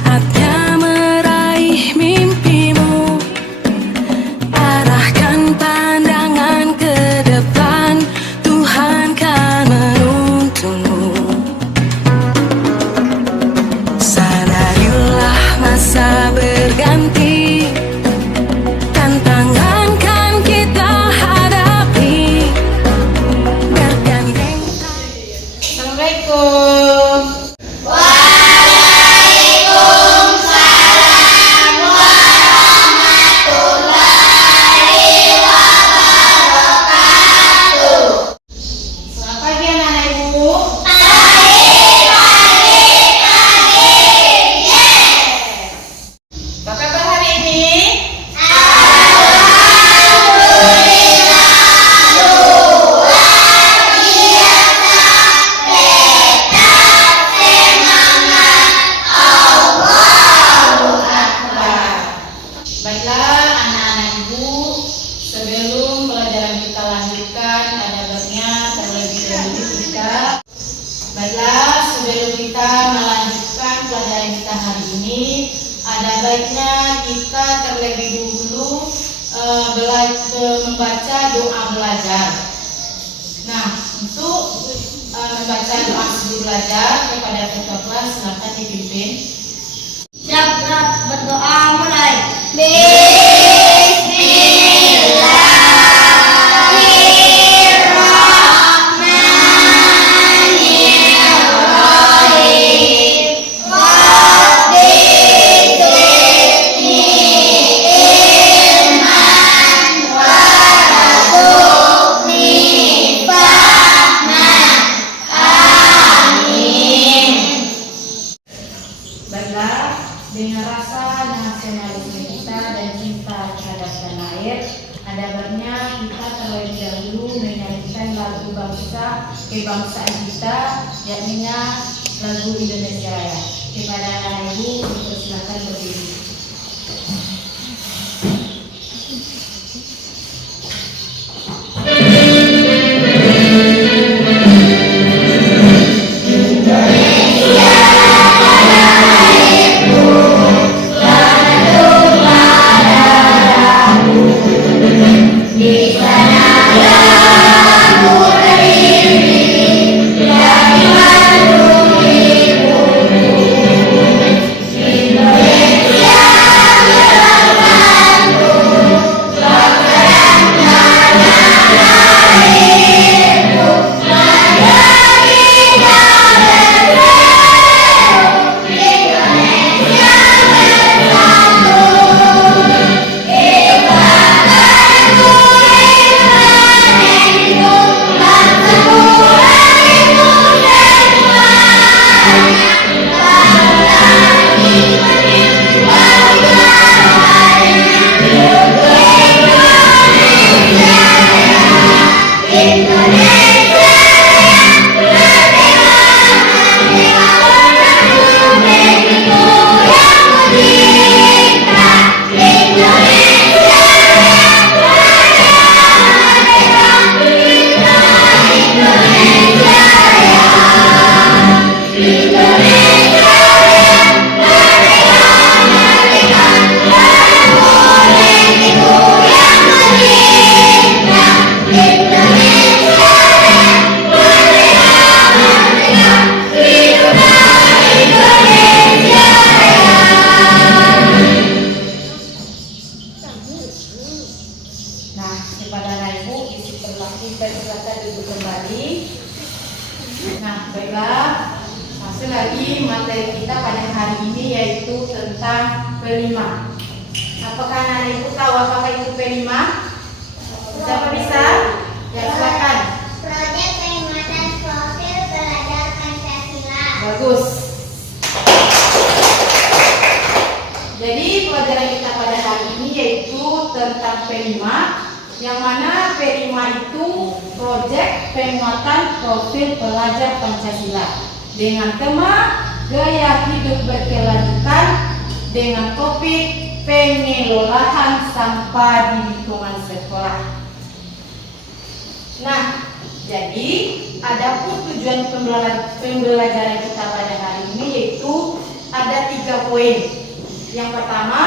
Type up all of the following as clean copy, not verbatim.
Saatnya meraih mimpimu, arahkan pandangan ke depan, Tuhan kan menuntunmu. Sadarilah masa berganti, tantangan kan kita hadapi, bergandeng. Assalamualaikum. Selamat pagi anak-anak ibu. Apa kabar hari ini? Baiklah anak-anak ibu, sebelum pelajaran kita lanjutkan, ada baiknya terlebih dahulu sebelum kita melanjutkan pelajaran kita hari ini, ada baiknya kita terlebih dahulu membaca doa belajar. Nah, untuk membaca doa sebelum belajar kepada ketua kelas silakan dipimpin. Siap, berdoa mulai. Baiklah, dengan rasa nasionalisme kita dan cinta terhadap tanah air, ada baiknya kita terlebih dahulu menyanyikan lagu bangsa kebangsaan kita, yakni lagu Indonesia Raya. Kepada anak ibu, silakan berdiri. Nah, kepada anak ibu, silakan duduk kembali. Nah, baiklah, langsung lagi materi kita pada hari ini yaitu tentang P5. Apakah anak ibu tahu apakah itu P5? Siapa bisa? Ya, silakan. Proyek penguatan profil pelajar Pancasila. Bagus. Jadi pelajaran kita pada hari ini yaitu tentang P5, yang mana P5 itu proyek penguatan profil pelajar Pancasila dengan tema gaya hidup berkelanjutan dengan topik pengelolaan sampah di lingkungan sekolah. Nah, jadi adapun tujuan pembelajaran kita pada hari ini yaitu ada 3 poin. Yang pertama,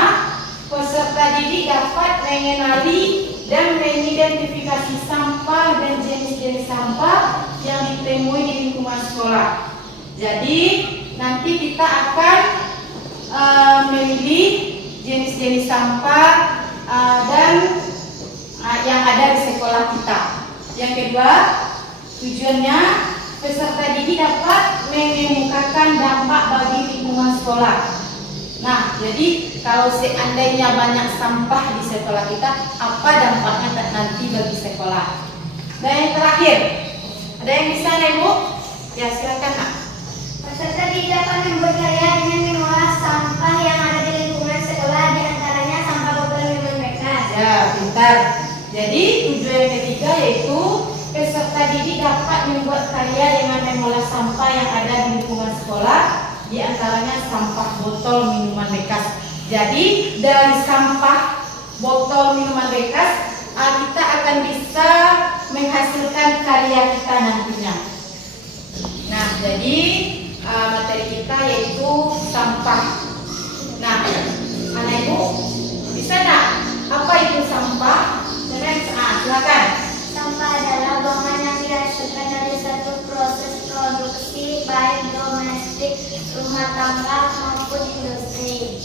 peserta didik dapat mengenali dan mengidentifikasi sampah dan jenis-jenis sampah yang ditemui di lingkungan sekolah. Jadi nanti kita akan memilih jenis-jenis sampah dan yang ada di sekolah kita. Yang kedua, tujuannya peserta didik dapat mengemukakan dampak bagi lingkungan sekolah. Nah, jadi kalau seandainya banyak sampah di sekolah kita, apa dampaknya nanti bagi sekolah? Dan yang terakhir, ada yang bisa nih Bu? Ya silakan Nak. Peserta didik dapat membuat karya dengan mengolah sampah yang ada di lingkungan sekolah, di antaranya sampah botol minuman bekas. Ya, pintar. Jadi tujuan yang ketiga yaitu peserta didik dapat membuat karya dengan mengolah sampah yang ada di lingkungan sekolah, di antaranya sampah botol minuman bekas. Jadi dari sampah botol minuman bekas kita akan bisa menghasilkan karya kita nantinya. Nah, jadi materi kita yaitu sampah. Nah, anak ibu bisa nak? Apa itu sampah? Silakan. Sampah adalah buangan yang dihasilkan dari satu proses produksi, baik domestik, rumah tangga maupun industri.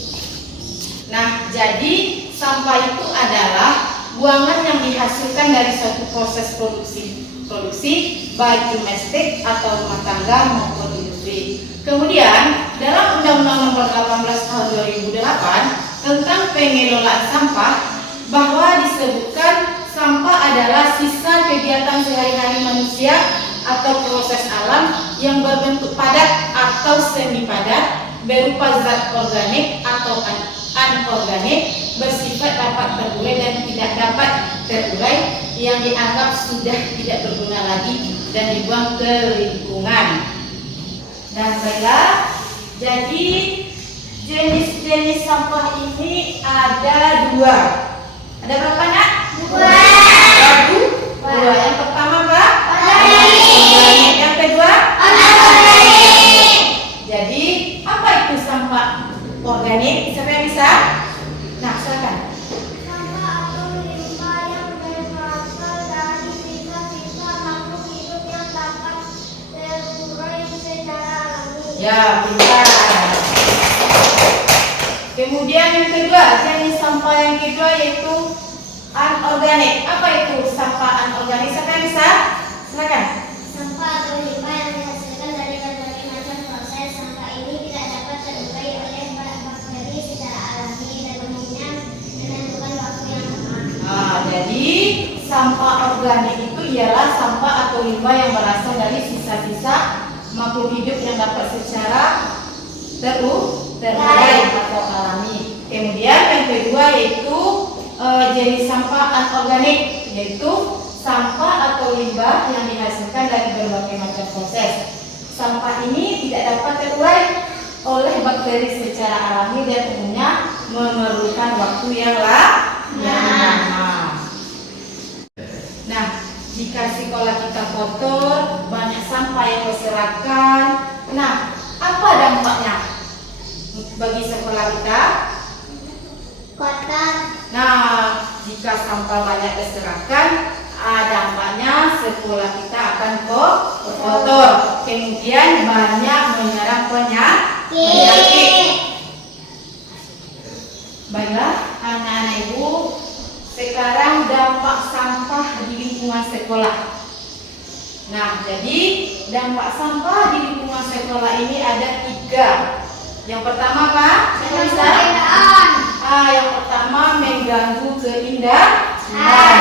Nah, jadi sampah itu adalah buangan yang dihasilkan dari suatu proses produksi baik domestik atau rumah tangga maupun industri. Kemudian dalam Undang-Undang Nomor 18 Tahun 2008 tentang pengelolaan sampah bahwa disebutkan sampah adalah sisa kegiatan sehari-hari manusia atau proses alam yang berbentuk padat atau semi padat berupa zat organik atau anorganik, bersifat dapat terurai dan tidak dapat terurai, yang dianggap sudah tidak berguna lagi dan dibuang ke lingkungan. Dan baiklah, jadi jenis-jenis sampah ini ada 2. Ada berapa nak? 2. Yang pertama apa? Organik. Yang kedua? Anorganik. Jadi apa itu sampah organik? Siapa yang bisa? Nah, silakan. Sampah atau limbah yang berasal dari sisa-sisa makhluk hidup yang dapat terurai secara alami. Ya, pintar. Kemudian yang kedua, jenis sampah yang kedua yaitu anorganik. Apa itu sampah anorganik? Siapa yang bisa? Silakan. Sampah atau limbah yang dihasilkan dari berbagai macam proses. Sampah ini tidak dapat terurai oleh bakteri secara alami dan umumnya menentukan waktu yang lama. Jadi sampah organik itu ialah sampah atau limbah yang berasal dari sisa-sisa makhluk hidup yang dapat secara terurai atau alami. Kemudian yang kedua yaitu jenis sampah anorganik, yaitu sampah atau limbah yang dihasilkan dari berbagai macam proses. Sampah ini tidak dapat terurai oleh bakteri secara alami dan umumnya memerlukan waktu yang lama. Nah, jika sekolah kita kotor, banyak sampah yang berserakan, nah apa dampaknya bagi sekolah kita? Kotor. Nah, jika sampah banyak berserakan, dampaknya sekolah kita akan kotor. Kemudian banyak menyerang penyakit. Baiklah, anak-anak ibu, sekarang dampak sampah di lingkungan sekolah. Nah, jadi dampak sampah di lingkungan sekolah ini ada 3. Yang pertama apa? Yang pertama mengganggu keindahan.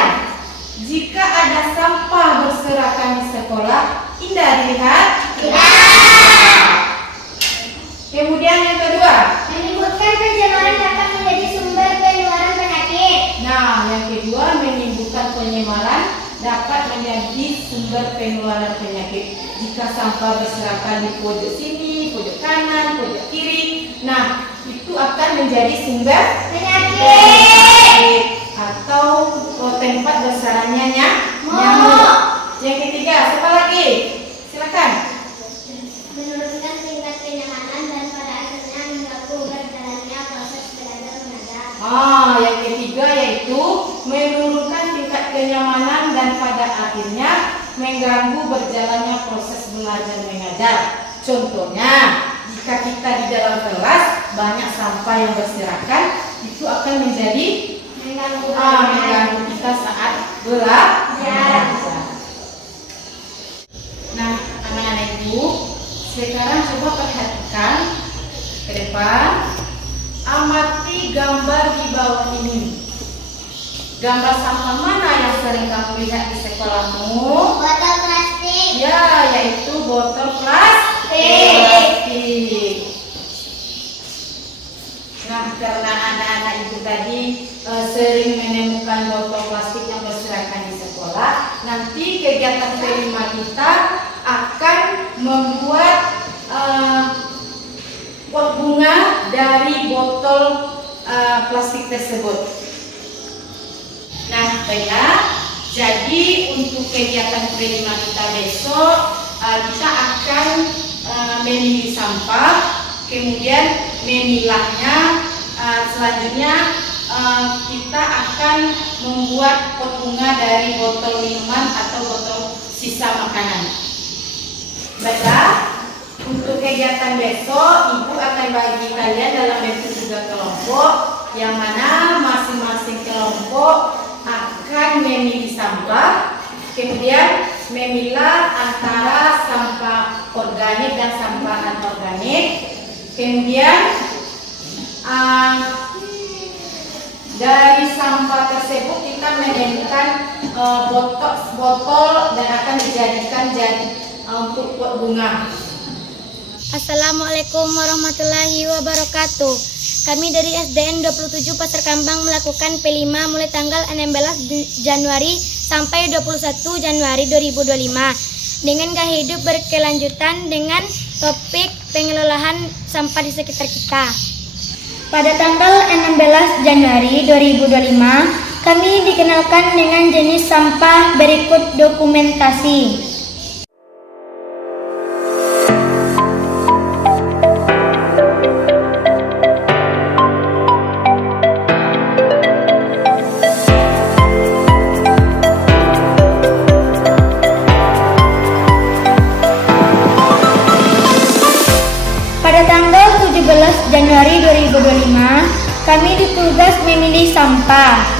Jika ada sampah berserakan di sekolah, indah dilihat? Tidak. Kemudian yang kedua, Menimbulkan pencemaran dapat menjadi sumber penularan penyakit. nah yang kedua menimbulkan pencemaran dapat menjadi sumber penularan penyakit. Jika sampah berserakan di pojok sini, pojok kanan, pojok kiri, nah itu akan menjadi sumber penyakit atau tempat bersarangnya nyamuk. Yang ketiga, siapa lagi? Silakan. Menurunkan tingkat kenyamanan dan pada akhirnya menurunkan tingkat kenyamanan dan pada akhirnya mengganggu berjalannya proses belajar mengajar. Contohnya, jika kita di dalam kelas banyak sampah yang berserakan, itu akan menjadi mengganggu kita saat belajar. Nah, anak-anak ibu, sekarang coba perhatikan ke depan, amati gambar di bawah ini. Gambar sampah mana yang sering kamu lihat di sekolahmu? Botol plastik. Ya, yaitu botol plastik. Nah, karena anak-anak ibu tadi sering menemukan botol plastik yang berserakan di sekolah, nanti kegiatan kelima kita akan membuat pot bunga dari botol plastik tersebut. Nah, baiklah. Jadi untuk kegiatan kelima kita besok, kita akan memilih sampah, kemudian memilahnya. Selanjutnya kita akan membuat pot bunga dari botol minuman atau botol sisa makanan. Baiklah. Untuk kegiatan besok, Ibu akan bagi kalian dalam bentuk 3 kelompok, yang mana masing-masing kelompok akan memilih sampah, kemudian memilah antara sampah organik dan sampah anorganik, kemudian dari sampah tersebut kita menemukan botol dan akan dijadikan untuk pot bunga. Assalamualaikum warahmatullahi wabarakatuh. Kami dari SDN 27 Pasar Kambang melakukan P5 mulai tanggal 16 Januari sampai 21 Januari 2025 dengan gaya hidup berkelanjutan dengan topik pengelolaan sampah di sekitar kita. Pada tanggal 16 Januari 2025, kami dikenalkan dengan jenis sampah berikut dokumentasi. Pada tanggal 17 Januari 2025, kami ditugas memilih sampah.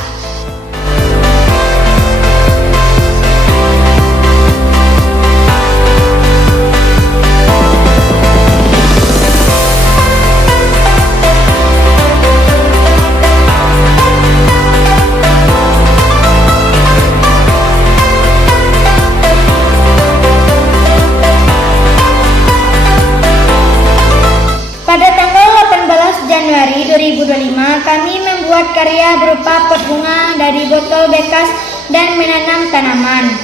Pada tanggal 18 Januari 2025, kami membuat karya berupa pot bunga dari botol bekas dan menanam tanaman.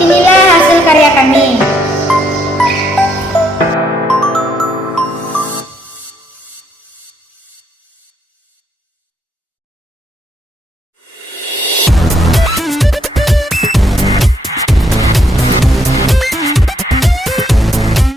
Inilah hasil karya kami.